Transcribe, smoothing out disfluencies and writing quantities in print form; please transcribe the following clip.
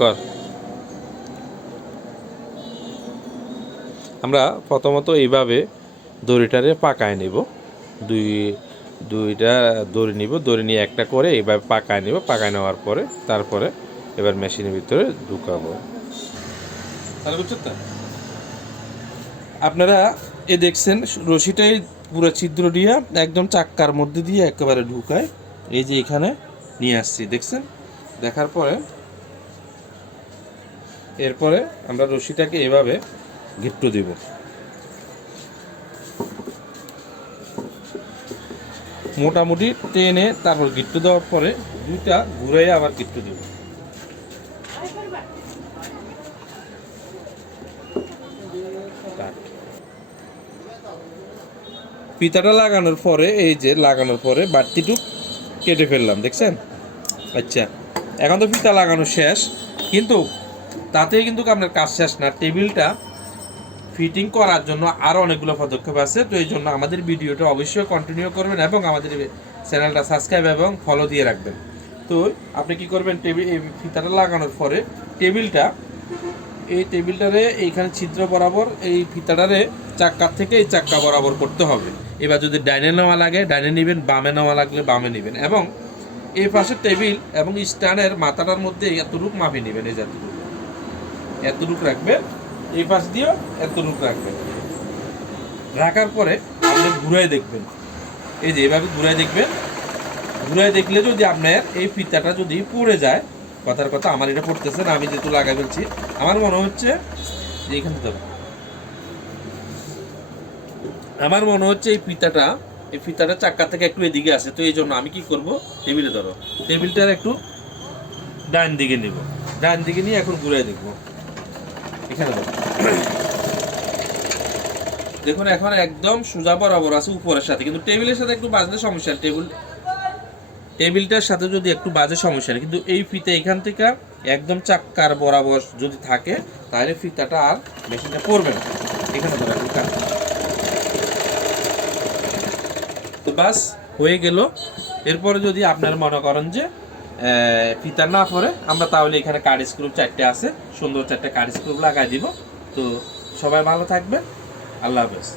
কর। আমরা প্রথমত এইভাবে দড়িটারে পাকায় নেব, দুইটা দড়ি নিব, দড়ি নিয়ে একটা করে এইভাবে পাকায় নেব, পাকায় নেওয়ার পরে তারপরে এবার মেশিনের ভিতরে ঢুকাবো। তাহলে বুঝছেন তো? আপনারা এ দেখছেন রশিটাই পুরো ছিদ্র দিয়া একদম চাক্কার মধ্যে দিয়ে একেবারে ঢুকায়, এই যে এখানে নিয়ে আসছি দেখছেন। দেখার পরে এরপরে আমরা রশিটাকে এভাবে গিট্টু দিব, মোটামুটি টেনে তারপর গিট্টু দেওয়ার পরে দুইটা ঘুরে আবার গিট্টু দিব। ফিতাটা লাগানোর পরে এই যে লাগানোর পরে বাড়তিটুক কেটে ফেললাম দেখছেন। আচ্ছা, এখন তো ফিতা লাগানো শেষ, কিন্তু তাতেই কিন্তু আপনার কাজ শেষ না। টেবিলটা ফিটিং করার জন্য আরও অনেকগুলো পদক্ষেপ আছে, তো এই জন্য আমাদের ভিডিওটা অবশ্যই কন্টিনিউ করবেন এবং আমাদের চ্যানেলটা সাবস্ক্রাইব এবং ফলো দিয়ে রাখবেন। তো আপনি কি করবেন, এই ফিতাটা লাগানোর পরে এই টেবিলটারে এইখানে ছিদ্র বরাবর এই ফিতাটারে চাক্কার থেকে এই চাক্কা বরাবর করতে হবে। এবার যদি ডাইনে নেওয়া লাগে ডাইনে নেবেন, বামে নেওয়া লাগলে বামে নেবেন, এবং এই পাশে টেবিল এবং স্ট্যান্ডের মাথাটার মধ্যে এতটুক মাপে নেবেন, এই এতটুক রাখবেন, এই পাশ দিয়েও এতটুক রাখবেন। রাখার পরে আপনি ঘুরায় দেখবেন, এই যে এভাবে ঘুরায় দেখবেন। ঘুরায় দেখলে যদি আপনার এই ফিতাটা যদি পড়ে যায়, কথার কথা আমার এটা পড়তেছে না, আমি যেহেতু লাগাই ফেলছি, আমার মনে হচ্ছে যে এখানে দেবো, আমার মনে হচ্ছে এই ফিতাটা চাক্কা থেকে একটু এদিকে আছে, তো এই জন্য আমি কি করব, টেবিলে ধরো, টেবিলটার একটু ডান দিকে নিব, ডান দিকে নিয়ে এখন ঘুরাই দেখবো, এখানে ধরো। দেখুন এখন একদম সোজা বরাবর আছে উপরের সাথে, কিন্তু টেবিলের সাথে একটু বাজলে সমস্যা, টেবিলটার সাথে যদি একটু বাজে সমস্যা নেই, কিন্তু এই ফিতা এখান থেকে একদম চাক্কার বরাবর যদি থাকে তাহলে ফিতাটা আর মেশিনটা পড়বে না। এখানে ধরো তো বাস হয়ে গেল। এরপরে যদি আপনারা মনে করেন যে ফিতা না পরে, আমরা তাহলে এখানে কাঠ স্ক্রু 4টে আছে, সুন্দর 4টে কাঠ স্ক্রু লাগাই দিব। তো সবাই ভালো থাকবেন, আল্লাহ হাফেজ।